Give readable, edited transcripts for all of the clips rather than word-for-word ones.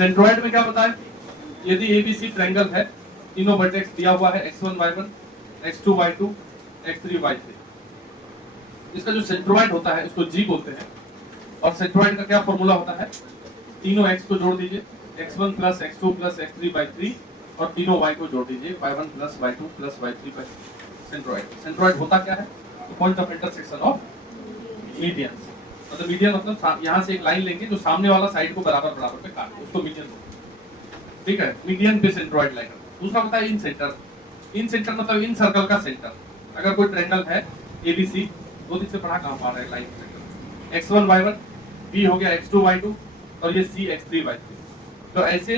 Centroid में क्या बताया, यदि एबीसी ट्रायंगल है, तीनों वर्टेक्स दिया हुआ है x1 y1 x2 y2 x3 y3, इसका जो सेंट्रोइड होता है उसको जी बोलते हैं। और सेंट्रोइड का क्या फॉर्मूला होता है, तीनों x को जोड़ दीजिए, x1 plus x2 plus x3 by 3, और तीनों y को जोड़ दीजिए, y1 plus y2 plus y3 by 3। Centroid होता क्या है, point of intersection of median. मतलब मीडियन मतलब यहाँ से एक लाइन लेंगे जो सामने वाला साइड को बराबर बराबर पे काटे, उसको मीडियन बोलते हैं। ठीक है, मीडियन पे सेंट्रोइड लाइन। दूसरा होता है इन सेंटर। इन सेंटर मतलब इन सर्कल का सेंटर। अगर कोई ट्रायंगल है एबीसी, दो दिन से पढ़ा कहां पा रहा है line centre, x1 y1, b हो गया x2 y2, और ये c x3 y3। तो ऐसे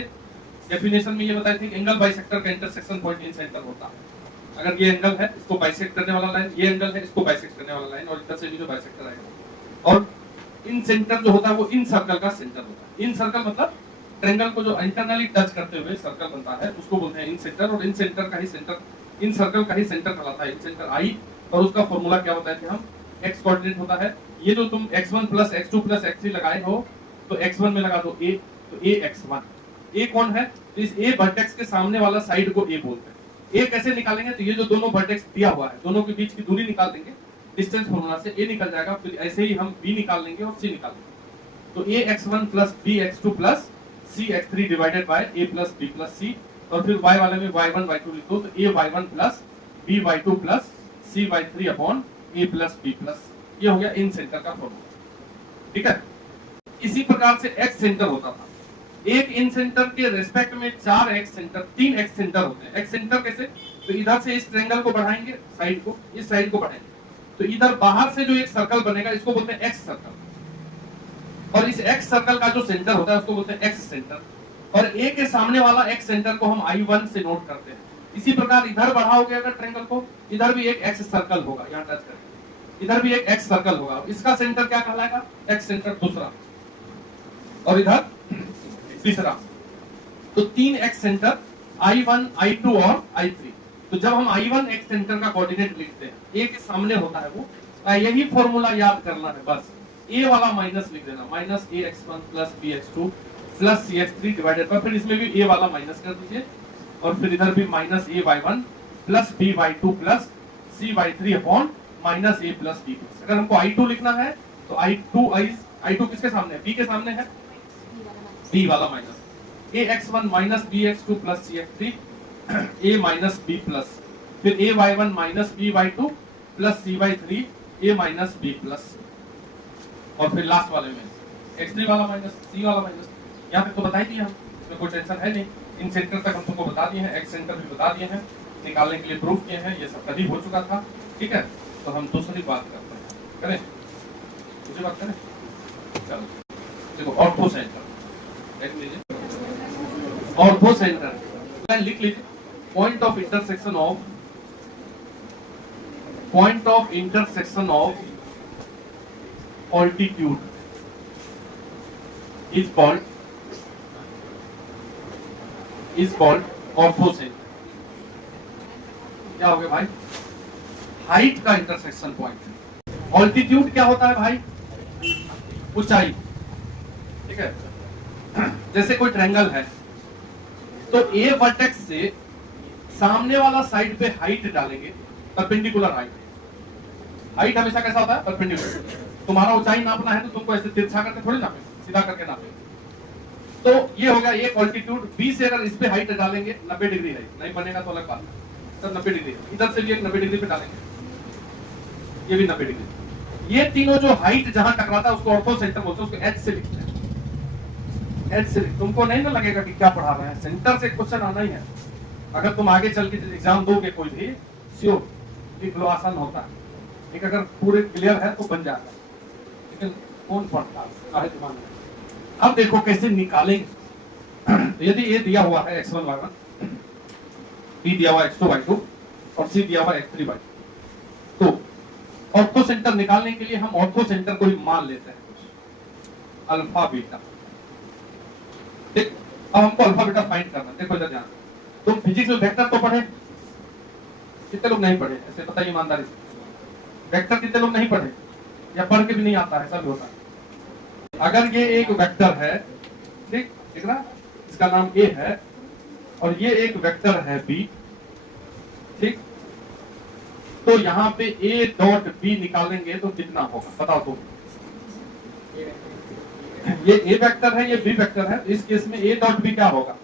डेफिनेशन में ये बताए थे कि एंगल बाइसेक्टर का इंटरसेक्शन पॉइंट इन सेंटर होता है। अगर ये एंगल है इसको बाइसेक्ट करने वाला लाइन, ये एंगल है इसको बाइसेक्ट करने वाला लाइन, और इधर से भी जो बाइसेक्टर आएगा। और इन सेंटर जो होता है वो इन सर्कल का सेंटर होता है। इन सर्कल मतलब ट्रायंगल को जो इंटरनली टच करते हुए सर्कल बनता है उसको बोलते हैं इन सेंटर। और इन सेंटर का ही सेंटर, इन सर्कल का ही सेंटर कहलाता है इन सेंटर आई। और उसका फॉर्मूला क्या होता है कि हम x कोऑर्डिनेट होता है, ये जो तुम x1 plus x2 plus x3 लगाए हो, तो x1 में लगा दो a, तो a x1। a कौन है, तो इस a वर्टेक्स के सामने वाला साइड को a बोलते हैं। a कैसे निकालेंगे, तो ये जो दोनों वर्टेक्स दिया हुआ है दोनों के बीच की दूरी निकाल देंगे, डिस्टेंस फॉर्मूला से a निकल जाएगा। फिर ऐसे ही हम b निकाल लेंगे और c निकाल लेंगे। तो a x1 plus b x2 plus c x3 divided by a plus b plus c। और फिर y वाले में y1 y2 लिखो, तो a y1 plus b y2 plus c y3 upon a plus b plus. ये हो गया इन centre का फॉर्मूला। ठीक है, इसी प्रकार से x सेंटर होता था। एक इन सेंटर के रेस्पेक्ट में 4 x सेंटर, 3 x सेंटर होते हैं। x सेंटर कैसे, तो इधर से इस ट्रायंगल को बढ़ाएंगे, साइड को, इस साइड को बढ़ाएंगे, तो इधर बाहर से जो एक सर्कल बनेगा इसको बोलते हैं x सर्कल। और इस x सर्कल का जो सेंटर होता है उसको बोलते हैं x सेंटर। और a के सामने वाला x सेंटर को हम I1 से नोट करते हैं। इसी प्रकार इधर बढ़ाओगे अगर ट्रायंगल को, इधर भी एक x सर्कल होगा, यहाँ टच करेंगे, इधर भी एक x सर्कल होगा। इसका सेंटर क्या कहलाएगा, x सेंटर दूसरा, और इधर तीसरा। तो 3 x सेंटर, I1 I2 और I3। तो जब हम I1 x सेंटर का कोऑर्डिनेट लिखते हैं, a के सामने होता है वो, यही फॉर्मूला याद करना है बस। a वाला माइनस लिख देना, minus a x1 plus b x2 plus c x3 divided by, फिर इसमें भी a वाला माइनस कर दीजिए, और फिर इधर भी minus a y1 plus b y2 plus c y3 upon minus a plus b plus. अगर हमको I2 लिखना है तो I2 किसके सामने है, b के सामने है, b वाला minus a x1 minus b x2 plus c x3 a minus b plus, फिर a y1 minus b y2 plus c y3 a minus b plus, और फिर लास्ट वाले में x3 वाला माइनस c वाला माइनस। यहाँ तक तो बता ही दिया हम, इसमें कोई टेंशन है नहीं। इन सेंटर तक हम तुमको बता दिए हैं, x सेंटर भी बता दिए हैं, निकालने के लिए प्रूफ किए हैं, ये सब कभी हो चुका था। ठीक है, तो हम दूसरी बात करते हैं, करें दूसरी बात करें। चलो देखो, ऑर्थो सेंटर देख लीजिए। ऑर्थो सेंटर लिख लीजिए, point of intersection of altitude is called ortho centre. क्या हो गया भाई, हाइट का इंटरसेक्शन पॉइंट। ऑल्टीट्यूड क्या होता है भाई, ऊंचाई। ठीक है, जैसे कोई ट्रायंगल है तो ए वर्टेक्स से सामने वाला साइड पे हाइट डालेंगे, परपेंडिकुलर हाइट हमेशा कैसा होता है, परपेंडिकुलर। तुम्हारा ऊंचाई नापना है तो तुमको ऐसे तिरछा करके थोड़ी नापे, सीधा करके नापे। तो ये हो गया एक ऑल्टीट्यूड। बी से अगर इस पे हाइट डालेंगे 90 डिग्री है, नहीं बनेगा तो अलग बात है सर, 90 डिग्री। इधर से भी एक 90 डिग्री पे डालेंगे, ये भी 90 डिग्री। ये तीनों जो हाइट जहां टकराता है उसको ऑर्थो सेंटर बोलते हैं, उसको एच से लिखते हैं। एच से तुमको नहीं ना लगेगा कि क्या पढ़ा रहे हैं, सेंटर से क्वेश्चन आना ही है। अगर तुम आगे चल के एग्जाम दोगे कोई भी, श्योर लिख लो, आसान होता है। एक अगर पूरे क्लियर है तो बन जाएगा, लेकिन कौन पढ़ता है। अब देखो कैसे निकालेंगे। तो यदि ये दिया हुआ है x1 y1, b दिया हुआ x2 y2 और c दिया हुआ x3 y2, तो ऑर्थो सेंटर निकालने के लिए हम ऑर्थो सेंटर को ही मान लेते हैं कुछ अल्फा बीटा। देख, अब हमको अल्फा बीटा फाइंड करना है। देखो इधर ध्यान, तुम फिजिक्स में वेक्टर तो पढ़े, कितने लोग नहीं पढ़े, ऐसे बताइए ईमानदारी से। वेक्टर कितने लोग नहीं पढ़े, या पढ़ के भी नहीं आता है, सब होता है। अगर ये एक वेक्टर है, ठीक दिख रहा, इसका नाम ए है और ये एक वेक्टर है बी, ठीक। तो यहाँ पे ए डॉट बी निकालेंगे तो कितना होगा बताओ तुम। ये ए वेक्टर है, ये बी वेक्टर है, इस केस में ए डॉट बी क्या होगा?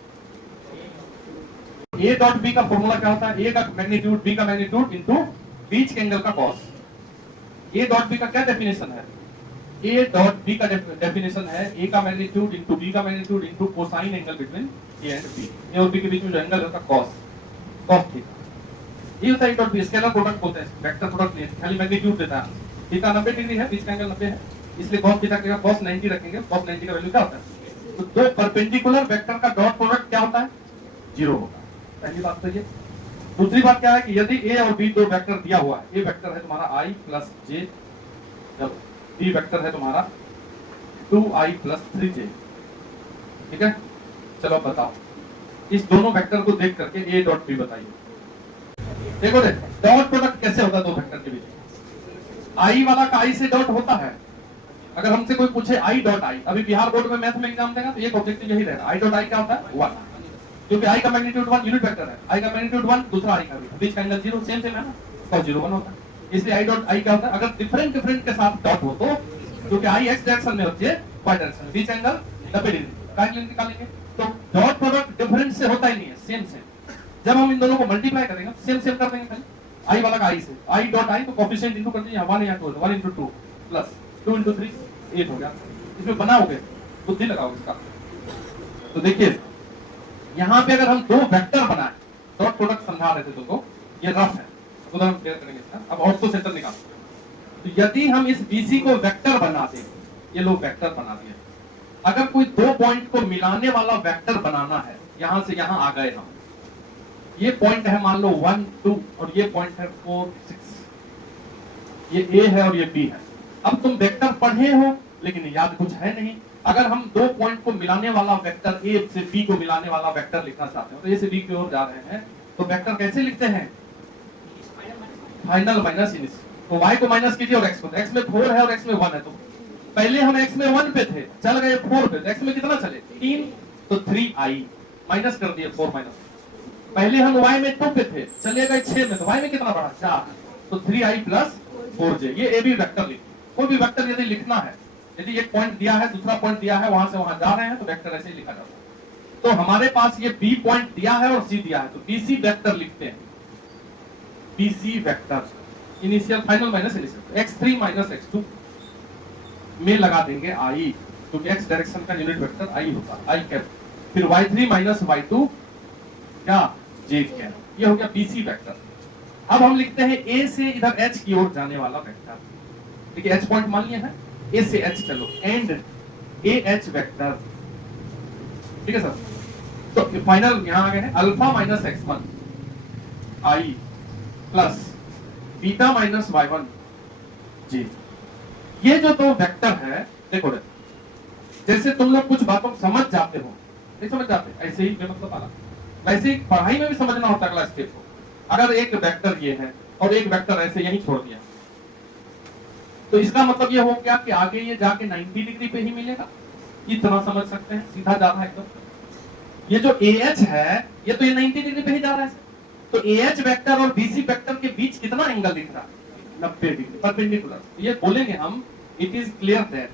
ए डॉट बी का फॉर्मूला क्या होता है? ए का मैग्नीट्यूड बी का मैग्नीट्यूड इनटू बीच के एंगल का कॉस। ए डॉट बी का क्या डेफिनेशन है? ए डॉट बी का डेफिनेशन है ए का मैग्नीट्यूड इनटू बी का magnitude into cosine angle between A and B. A और बी के बीच में जो एंगल होता है कॉस, कॉस थीटा। ये होता है A dot B. Scalar product बोलते हैं, वेक्टर प्रोडक्ट नहीं, खाली मैग्नीट्यूड देता है। थीटा 90 डिग्री है, बीच का एंगल 90 है, इसलिए cos थीटा का cos 90 रखेंगे। cos 90 का वैल्यू क्या होता है? तो दो परपेंडिकुलर वेक्टर का डॉट प्रोडक्ट क्या होता है? 0 होगा। पहली बात तो ये। दूसरी बात क्या है कि यदि ए और बी दो वेक्टर दिया हुआ है, ए वेक्टर है तुम्हारा i प्लस जे, जब बी वेक्टर है तुम्हारा 2i प्लस 3j, ठीक है। चलो बताओ इस दोनों वेक्टर को देख करके ए डॉट बी बताइए। देखो डॉट प्रोडक्ट कैसे होता है दो वेक्टर के बीच? आई वाला का आई से डॉट होता है। अगर हमसे कोई पूछे आई डॉट आई, अभी बिहार बोर्ड में मैथ में एग्जाम देगा तो एक ऑब्जेक्टिव यही रहेगा, आई डॉट आई क्या होता है? 1, क्योंकि आई का मैग्नीट्यूड 1 यूनिट वेक्टर है, आई का मैग्नीट्यूड 1, दूसरा आई का भी, बीच का एंगल 0 सेम सेम है ना, तो 0 1 होता है। इसलिए आई डॉट आई क्या होता है? अगर डिफरेंट डिफरेंट के साथ डॉट हो तो, क्योंकि आई एक्स डायरेक्शन में होती है, वाई डायरेक्शन में, बीच एंगल 90 डिग्री का निकालेंगे तो डॉट प्रोडक्ट डिफरेंट से होता ही नहीं है, सेम सेम। जब हम इन दोनों को मल्टीप्लाई करेंगे सेम सेम कर देंगे खाली, आई वाला का आई से, आई डॉट आई तो कोफिशिएंट इनटू कर दीजिए, 1 या 2, 1 into 2 प्लस 2 into 3 8 हो गया। इसमें बनाओगे बुद्धि लगाओगे इसका। तो देखिए यहाँ पे अगर हम दो वेक्टर बनाए, डॉट प्रोडक्ट समझा रहे थे तुमको, ये रफ है, उदाहरण क्लियर करेंगे इसका। अब ऑर्थो सेंटर निकालो। तो यदि हम इस बीसी को वेक्टर बना दें, ये लोग वेक्टर बना दिए, अगर कोई दो पॉइंट को मिलाने वाला वेक्टर बनाना है, यहां से यहां आ गए हम, ये पॉइंट है मान लो 1 2 और ये पॉइंट है 4 6, ये ए है और ये बी है। अब तुम वेक्टर पढ़े हो लेकिन याद कुछ है नहीं। अगर हम दो पॉइंट को मिलाने वाला वेक्टर, ए से बी को मिलाने वाला वेक्टर लिखना चाहते हो, तो ए से बी की ओर जा रहे हैं, तो वेक्टर कैसे लिखते हैं? Final minus initial. तो y को माइनस कीजिए और x को, x में 4 है और x में 1 है, तो पहले हम x में 1 पे थे, चल गए 4 पे, तो x में कितना चले? 3, तो 3i माइनस कर दिए 4 माइनस। पहले हम y में 2 पे थे, चले गए 6 में, तो y में कितना बढ़ा? 4, तो 3i प्लस 4j। ये ए बी वेक्टर लिखिए। कोई भी वेक्टर यदि लिखना है, यदि एक पॉइंट दिया है, दूसरा पॉइंट दिया है, वहां से वहां जा रहे हैं, तो वेक्टर ऐसे ही लिखा जाता है। तो हमारे पास ये बी पॉइंट दिया है और सी दिया है, तो बीसी वेक्टर लिखते हैं। BC vector initial final minus initial, x3 minus x2 में लगा देंगे i, क्योंकि x डायरेक्शन का यूनिट वेक्टर i होता है, i कैप। फिर y3 माइनस y2 क्या? j cap. ये हो गया बीसी वेक्टर। अब हम लिखते हैं a से इधर h की ओर जाने वाला वेक्टर। देखिए h पॉइंट मान लिया है, a से h चलो, एंड ah वेक्टर, ठीक है सर। तो फाइनल यहां आ गए हैं, alpha minus x1 i plus beta minus y1 j। ये जो दो वेक्टर है, देखो जैसे तुम लोग कुछ बातों को समझ जाते हो, नहीं समझ जाते, ऐसे ही मतलब आला, वैसे ही पढ़ाई में भी समझना होता है क्लास स्टेप को। अगर एक वेक्टर ये है और एक वेक्टर ऐसे यहीं छोड़ दिया, तो इसका मतलब ये हो गया कि आगे ये जाके 90 डिग्री पे ही मिलेगा, इतना समझ सकते हैं, सीधा जा रहा है एकदम। ये जो AH है, ये तो ये 90 डिग्री पे ही जा रहा है, तो AH वेक्टर और BC वेक्टर के बीच कितना एंगल दिख रहा है? 90 डिग्री परपेंडिकुलर। ये बोलेंगे हम, इट इज क्लियर दैट,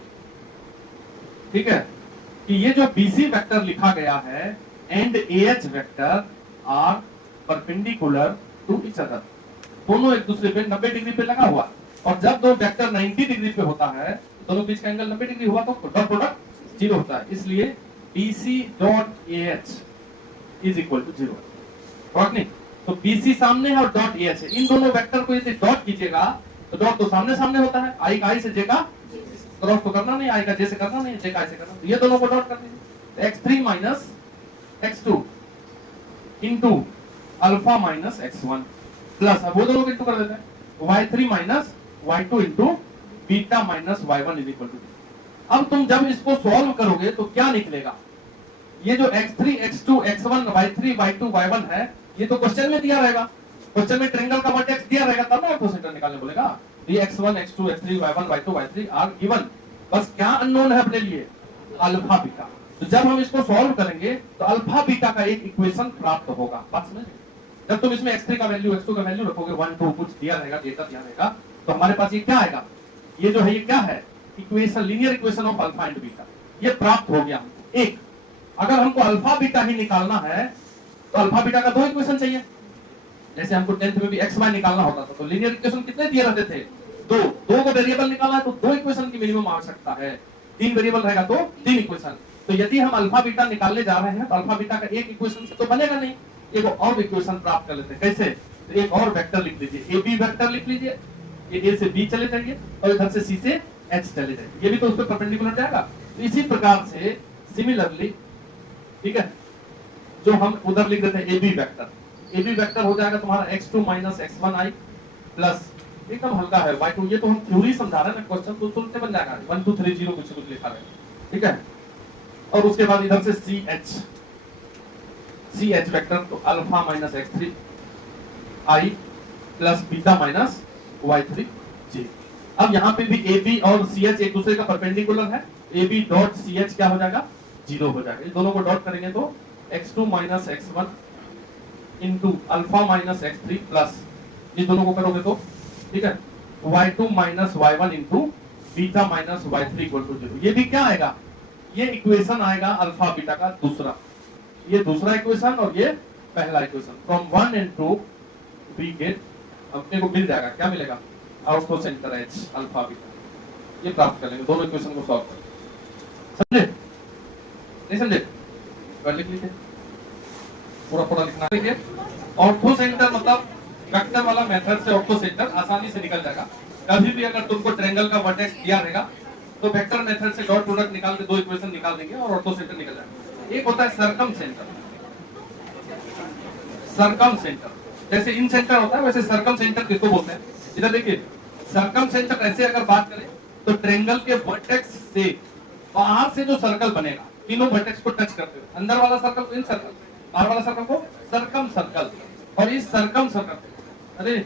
ठीक है, कि ये जो BC वेक्टर लिखा गया है and AH vector are perpendicular to each other, दोनों एक दूसरे पे 90 डिग्री पे लगा हुआ। और जब दो वेक्टर 90 डिग्री पे होता है, दोनों बीच का एंगल 90 डिग्री हुआ, तो डॉट प्रोडक्ट 0 होता है। इसलिए BC dot AH is equal to 0, नहीं? तो BC सामने है और डॉट AH है। इन दोनों वेक्टर को यदि डॉट कीजिएगा तो डॉट तो सामने सामने होता है, आई का आई से जे का क्रॉस तो करना नहीं, आई का जे से करना नहीं, जे का आई से करना। तो ये दोनों को डॉट कर दीजिए, x3 minus x2 into alpha minus x1 plus, अब वो दोनों को इनटू कर देते हैं, y3 minus y2 into beta minus y1 is equal to. अब तुम जब इसको सॉल्व करोगे तो क्या निकलेगा? ये जो x3 x2 x1 y3 y2 y1 है, ये तो क्वेश्चन में दिया रहेगा। क्वेश्चन में ट्रायंगल का वर्टेक्स दिया रहेगा, तब ना ऑर्थो सेंटर निकालने बोलेगा। ये x1 x2 x3 y1 y2 y3 are given, बस क्या अननोन है अपने लिए? Alpha beta. तो जब हम इसको सॉल्व करेंगे तो अल्फा बीटा का एक इक्वेशन प्राप्त होगा। बात समझ गए? जब तुम इसमें x3 का वैल्यू x2 का वैल्यू रखोगे 1 2 कुछ दिया रहेगा, डेटा दिया रहेगा, तो हमारे पास ये क्या आएगा, ये जो है ये क्या है, equation, linear equation of alpha and beta, ये प्राप्त हो गया। एक, अगर हमको अल्फा बीटा ही निकालना है तो अल्फा बीटा का दो इक्वेशन चाहिए। जैसे हमको 10th में भी एक्स वाई निकालना होता था तो लीनियर इक्वेशन कितने दिए रहते थे, दो को वेरिएबल निकालना है तो दो इक्वेशन की मिनिमम आवश्यकता है, 3 वेरिएबल रहेगा तो 3 इक्वेशन। तो यदि हम अल्फा बीटा निकालने जा रहे हैं तो अल्फा बीटा का एक इक्वेशन से तो बनेगा नहीं, एक और इक्वेशन प्राप्त कर लेते हैं। कैसे? तो एक और वेक्टर लिख लीजिए, ए बी वेक्टर लिख लीजिए, ये ए से बी चले जाइए और इधर से सी से एच चले जाइए, ये भी तो उस पर परपेंडिकुलर जाएगा। तो इसी प्रकार से सिमिलरली, ठीक है, जो हम उधर लिख देते हैं A B vector, A B vector हो जाएगा तुम्हारा x2 माइनस x1i प्लस, एकदम हल्का है y2, ये तो हम थ्योरी समझा रहे हैं ना, क्वेश्चन तो तुरंत बन जाएगा 1 2 3 0 कुछ लिखा है, ठीक है। और उसके बाद इधर से सी एच वेक्टर, तो alpha minus x3 i plus beta minus y3 j। अब यहाँ पे भी ए बी और सी एच एक दूसरे का परपेंडिकुलर है, A B dot C H क्या हो जाएगा, 0 हो जाएगा। दोनों को डॉट करेंगे तो x2 minus x1 into alpha minus x3 plus, ये दोनों को करोगे तो ठीक है, y2 minus y1 into beta minus y3 equal to 0। ये भी क्या आएगा, ये इक्वेशन आएगा अल्फा बीटा का दूसरा, ये दूसरा इक्वेशन और ये पहला equation. From 1 and 2 we get, अपने को मिल जाएगा, क्या मिलेगा, orthocentre H alpha beta, ये प्राप्त कर लेंगे दोनों इक्वेशन को सॉल्व कर। समझे नहीं समझे? कर लिख लीजिए, पूरा लिखना है। ऑर्थो सेंटर मतलब वेक्टर वाला मेथड से ऑर्थो सेंटर आसानी से निकल जाएगा। कभी भी अगर तुमको ट्रायंगल का वर्टेक्स दिया रहेगा तो वेक्टर मेथड से डॉट प्रोडक्ट निकाल के दो इक्वेशन निकाल देंगे और ऑर्थो सेंटर निकल जाएगा। एक होता है सर्कम सेंटर, सर्कम सेंटर जैसे इन सेंटर होता है वैसे सर्कम सेंटर किसको बोलते हैं, इधर देखिए, सर्कम सेंटर ऐसे अगर बात करें तो ट्रायंगल के वर्टेक्स से बाहर से जो सर्कल बनेगा, तीनों वर्टेक्स को टच करते हुए, अंदर वाला सर्कल को इन सर्कल, बाहर वाला सर्कल को सर्कम सर्कल, और इस सर्कम सर्कल, अरे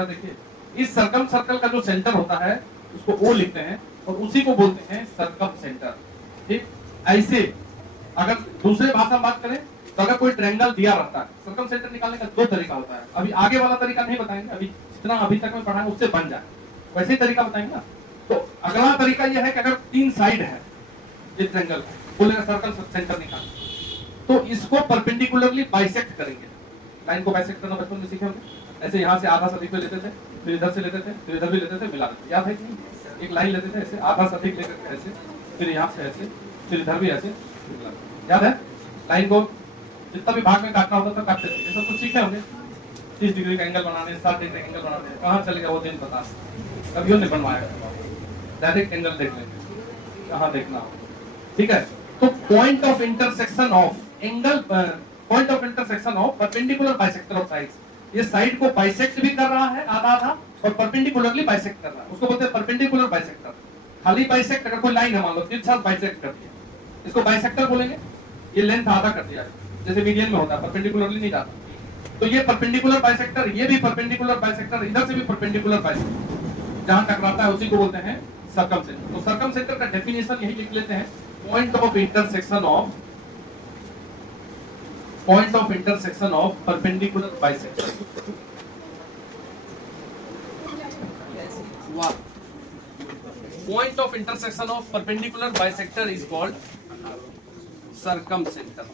देखिए, इस सर्कम सर्कल का जो सेंटर होता है उसको O लिखते हैं और उसी को बोलते हैं सर्कम सेंटर। ठीक, ऐसे अगर दूसरे भाषा में बात करें तो अगर कोई ट्रायंगल दिया रहता है, सर्कम सेंटर निकालने का दो तरीका होता है। अभी आगे वाला तरीका नहीं बताएंगे, अभी जितना अभी तक में पढ़ा है उससे बन जाए वैसे ही तरीका बताएंगे ना। तो अगला तरीका यह है कि अगर 3 साइड है ये ट्रायंगल, बोलेगा सर्कल सेंटर निकाल, तो इसको परपेंडिकुलरली बाइसेक्ट करेंगे। लाइन को बाइसेक्ट करना बचपन में सीखे होंगे, ऐसे यहाँ से आधा सदिक लेते थे, फिर इधर से लेते थे, फिर इधर भी लेते थे, मिला देते, याद है कि नहीं? एक लाइन लेते थे ऐसे, आधा सदिक लेकर ऐसे, फिर यहाँ से ऐसे, फिर इधर भी ऐसे, याद है? लाइन को जितना भी भाग में काटना होता था काटते थे। ये सब कुछ सीखे होंगे, 30 डिग्री का एंगल बनाने, 60 डिग्री का एंगल बनाने, कहाँ चले गया वो दिन बता, कभी नहीं बनवाया, डायरेक्ट एंगल देख लेंगे कहाँ देखना हो, ठीक है। तो point of intersection of angle, point of intersection of perpendicular bisector of sides, ये साइड को बाइसेक्ट भी कर रहा है आधा आधा और परपेंडिकुलरली बाइसेक्ट कर रहा है, उसको बोलते हैं परपेंडिकुलर बाइसेक्टर। खाली बाइसेक्ट, अगर कोई लाइन है मान लो तिरछा बाइसेक्ट कर दिया, इसको बाइसेक्टर बोलेंगे। ये लेंथ आधा कर दिया जैसे मीडियन में होता है, परपेंडिकुलरली नहीं जाता, तो ये परपेंडिकुलर बाइसेक्टर, ये भी परपेंडिकुलर बाइसेक्टर, इधर से भी परपेंडिकुलर बाइसेक्टर, जहां टकराता है उसी को बोलते हैं सर्कम सेंटर। तो सर्कम सेंटर का डेफिनेशन यही लिख लेते हैं, point of intersection of, point of intersection of perpendicular bisector। Point of intersection of perpendicular bisector is called circumcenter,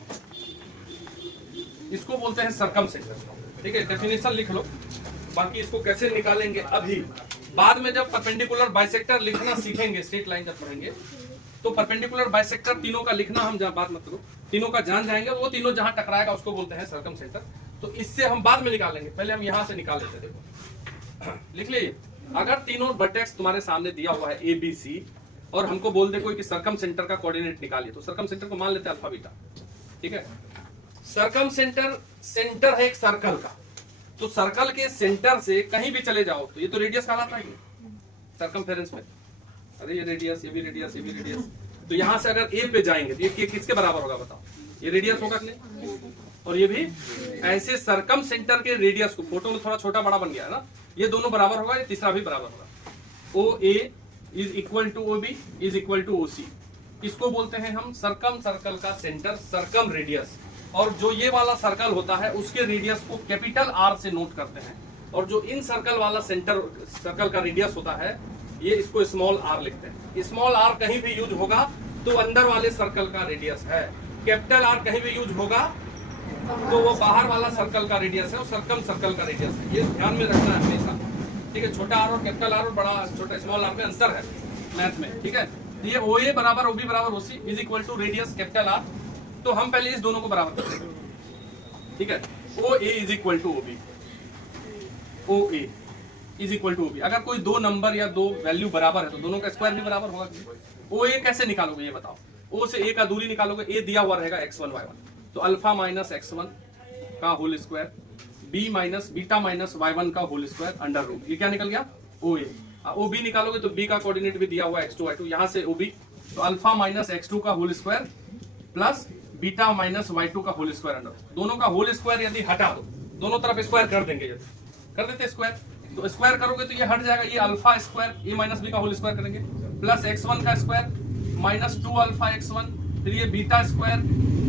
इसको बोलते हैं circumcenter। ठीक है, डेफिनेशन लिख लो, बाकी इसको कैसे निकालेंगे अभी बाद में, जब परपेंडिकुलर बाइसेक्टर लिखना सीखेंगे, स्ट्रेट लाइन जब पढ़ेंगे तो परपेंडिकुलर बाइसेक्टर तीनों का लिखना हम जब बात मत करो, तीनों का जान जाएंगे, वो तीनों जहां टकराएगा उसको बोलते हैं सर्कम सेंटर। तो इससे हम बाद में निकालेंगे, पहले हम यहां से निकाल लेते। देखो लिख लीजिए, अगर तीनों वर्टेक्स तुम्हारे सामने दिया हुआ है ए बी सी और हमको बोल दे कोई कि सर्कम सेंटर का कोऑर्डिनेट निकालिए, तो सर्कम सेंटर को मान लेते हैं अल्फा बीटा। ठीक है, सर्कम सेंटर, सेंटर है एक सर्कल का, तो सर्कल के सेंटर से कहीं भी चले जाओ तो ये तो रेडियस कहलाता है सर्कमफेरेंस में, अरे ये रेडियस, ये भी रेडियस, ये भी रेडियस, तो यहां से अगर ए पे जाएंगे तो ये किसके बराबर होगा बताओ, ये रेडियस होगा कि नहीं, और ये भी ऐसे सर्कम सेंटर के रेडियस को, फोटो में थोड़ा छोटा बड़ा बन गया है ना, ये दोनों बराबर होगा, ये तीसरा भी बराबर होगा। O A is equal to O B is equal to O C, इसको बोलते हैं हम सर्कम सर्कल का सेंटर, सर्कम रेडियस। और जो ये वाला सर्कल होता है उसके रेडियस को कैपिटल आर से नोट करते हैं, और जो इन सर्कल वाला सेंटर सर्कल का रेडियस होता है ये इसको स्मॉल आर लिखते हैं। स्मॉल आर कहीं भी यूज होगा तो अंदर वाले सर्कल का रेडियस है, कैपिटल आर कहीं भी यूज होगा तो वो बाहर वाला सर्कल का रेडियस है, वो सर्कम सर्कल का रेडियस है। ये ध्यान में रखना है हमेशा, ठीक है। छोटा आर और कैपिटल आर और बड़ा छोटा स्मॉल आर में अंतर है मैथ में, ठीक है। ये ओ ए बराबर ओबी बराबर OC is equal to radius capital R. तो हम पहले इस दोनों को बराबर कर देंगे, ठीक है। O A is equal to O B, O A is equal to O B. अगर कोई दो नंबर या दो वैल्यू बराबर है तो दोनों का स्क्वायर भी बराबर होगा। ओ ए कैसे निकालोगे ये बताओ। ओ से ए का दूरी निकालोगे, ए दिया हुआ रहेगा x1 y1, तो अल्फा माइनस x1 का whole square, b minus beta minus y1 का होल स्क्वायर अंडर रूट। ये क्या निकल गया ओ ए। ओ बी निकालोगे तो b का कोऑर्डिनेट भी दिया हुआ है x2 y2, यहां से ओ बी, तो अल्फा माइनस x2 का whole square plus beta minus y2 का होल स्क्वायर अंडर। दोनों का होल स्क्वायर यदि हटा दो, दोनों तरफ स्क्वायर कर देंगे, यदि कर देते स्क्वायर तो स्क्वायर करोगे तो ये हट जाएगा, ये अल्फा स्क्वायर ए माइनस बी का होल स्क्वायर करेंगे प्लस x1 का स्क्वायर माइनस 2 अल्फा x1, फिर ये बीटा स्क्वायर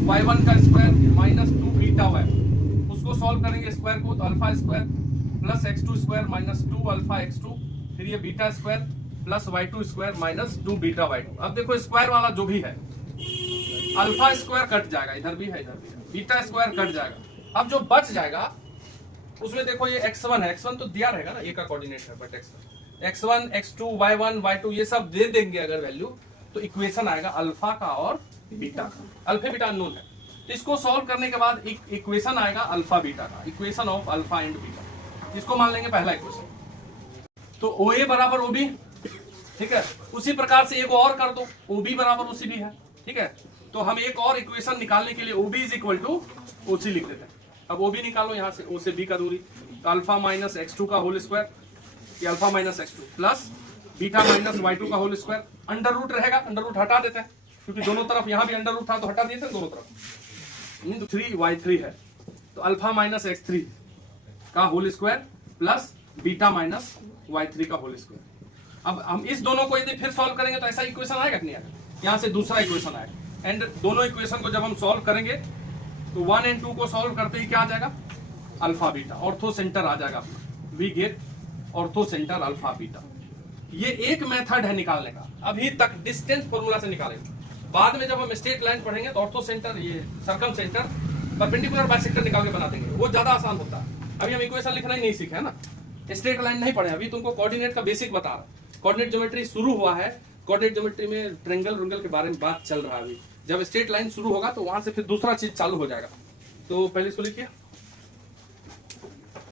y1 का स्क्वायर माइनस 2 बीटा y, उसको सॉल्व करेंगे स्क्वायर को, तो alpha square plus x2 square minus 2 alpha x2, फिर ये beta square plus y2 square minus 2 beta y2। अब देखो स्क्वायर वाला जो भी है, अल्फा स्क्वायर कट जाएगा, इधर भी है इधर भी है, बीटा स्क्वायर कट जाएगा। अब जो बच जाएगा उसमें देखो ये x1 है, x1 तो दिया रहेगा ना, ये का कोऑर्डिनेट है, but x1 x2 y1 y2 ये सब दे देंगे अगर वैल्यू, तो इक्वेशन आएगा अल्फा का और बीटा का। अल्फा बीटा अननोन है, तो इसको सॉल्व करने के बाद एक इक्वेशन आएगा अल्फा बीटा का, equation of alpha and beta. इसको मान लेंगे पहला इक्वेशन, तो ओ ए बराबर ओ बी, ठीक है। उसी प्रकार से एक और कर दो, ओ बी बराबर ओसी भी है, ठीक है। तो हम एक और इक्वेशन निकालने के लिए O B is equal to OC लिख देते हैं। अब ओ बी निकालो, यहाँ से ओ से बी का दूरी, तो अल्फा माइनस x2 का होल स्क्वायर, ये alpha minus x2 plus beta minus y2 का होल स्क्वायर, अंडर रूट रहेगा, अंडर रूट हटा देते हैं क्योंकि दोनों तरफ यहाँ भी अंडर रूट था तो हटा दिए थे दोनों तरफ। 3y3 है, तो अल्फा माइनस x3 का whole square plus beta minus y3 का होल स्क्वायर। अब हम इस दोनों को यदि फिर सॉल्व करेंगे तो ऐसा इक्वेशन आएगा कि नहीं आएगा, यहाँ से दूसरा इक्वेशन आएगा। एंड दोनों इक्वेशन को जब हम सॉल्व करेंगे तो 1 और 2 को सॉल्व करते ही क्या आ जाएगा, अल्फा बीटा, ऑर्थो सेंटर आ जाएगा अपना, we get orthocentre alpha beta. ये एक मेथड है निकालने का, अभी तक डिस्टेंस फॉर्मूला से निकालेंगे, बाद में जब हम स्ट्रेट लाइन पढ़ेंगे तो ऑर्थो सेंटर, ये सर्कम सेंटर, परपेंडिकुलर बाइसेक्टर निकाल के बना देंगे, वो ज्यादा आसान होता है। अभी हम इक्वेशन लिखना ही नहीं सीखे है ना, स्ट्रेट लाइन नहीं पढ़े, अभी तुमको कोऑर्डिनेट का बेसिक बता रहा। कोऑर्डिनेट ज्योमेट्री शुरू हुआ है, कोऑर्डिनेट ज्योमेट्री में ट्रायंगल के बारे में बात चल रहा है अभी। जब स्ट्रेट लाइन शुरू होगा तो वहां से फिर दूसरा चीज चालू हो जाएगा। तो पहले इसको लिखिए।